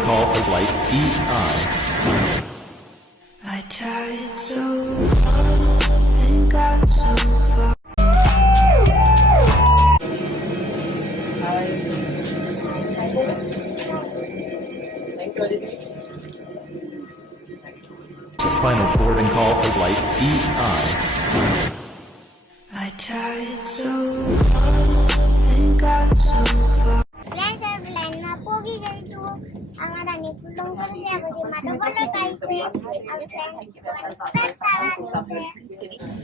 boarding call for flight EI. I tried so hard and got so far. Final boarding call for flight EI. I tried so hard and got so far. પ્લાનમાં પોગી ગઈ છું અમારા નિકુલમ પર છે પછી માટો બોલો કાઈ છે હવે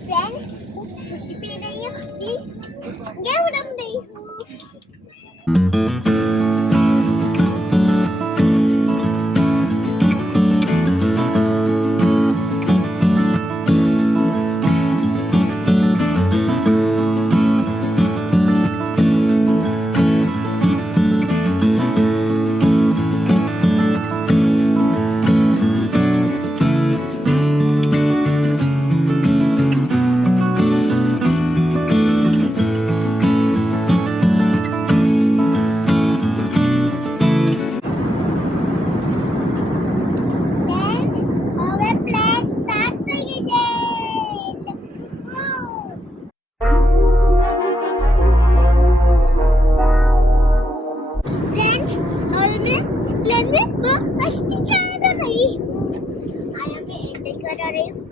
ફ્રેન્ડ્સ હું છૂટી પી રહી હूं जी गेम रम रही हूं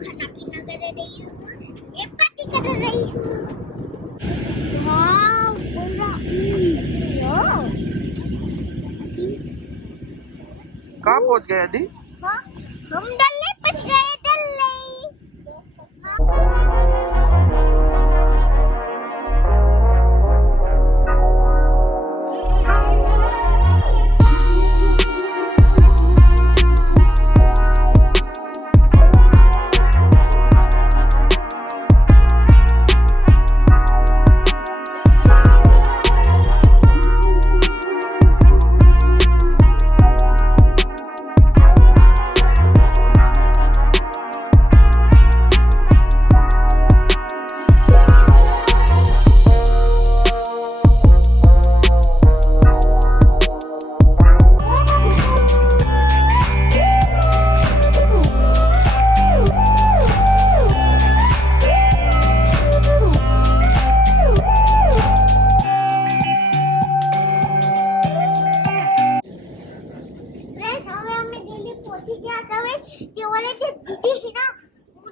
खाना पीना कर रही हूँ एक पार्टी कर रही हूँ वाह पूरा कहाँ पहुँच गए अदी? हाँ हम डल्ले पहुँच गए डल्ले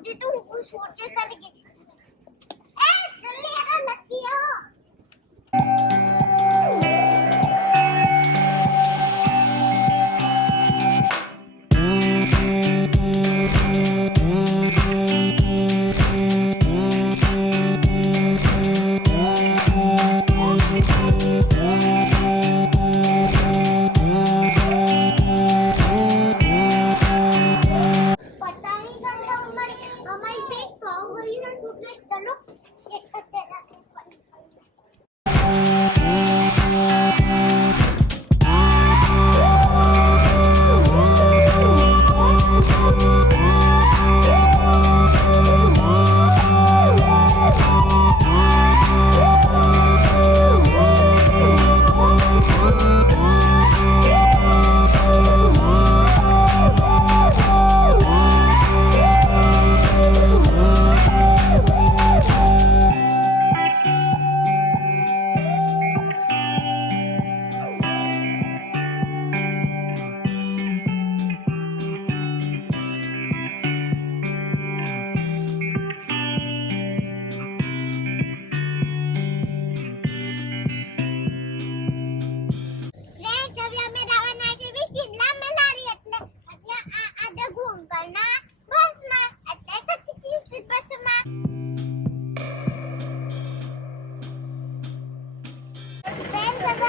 मुझे तो सोच चल गई ए जल्दी आ लगती है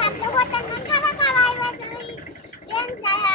आप लोग होटल में खाना खा रहे हैं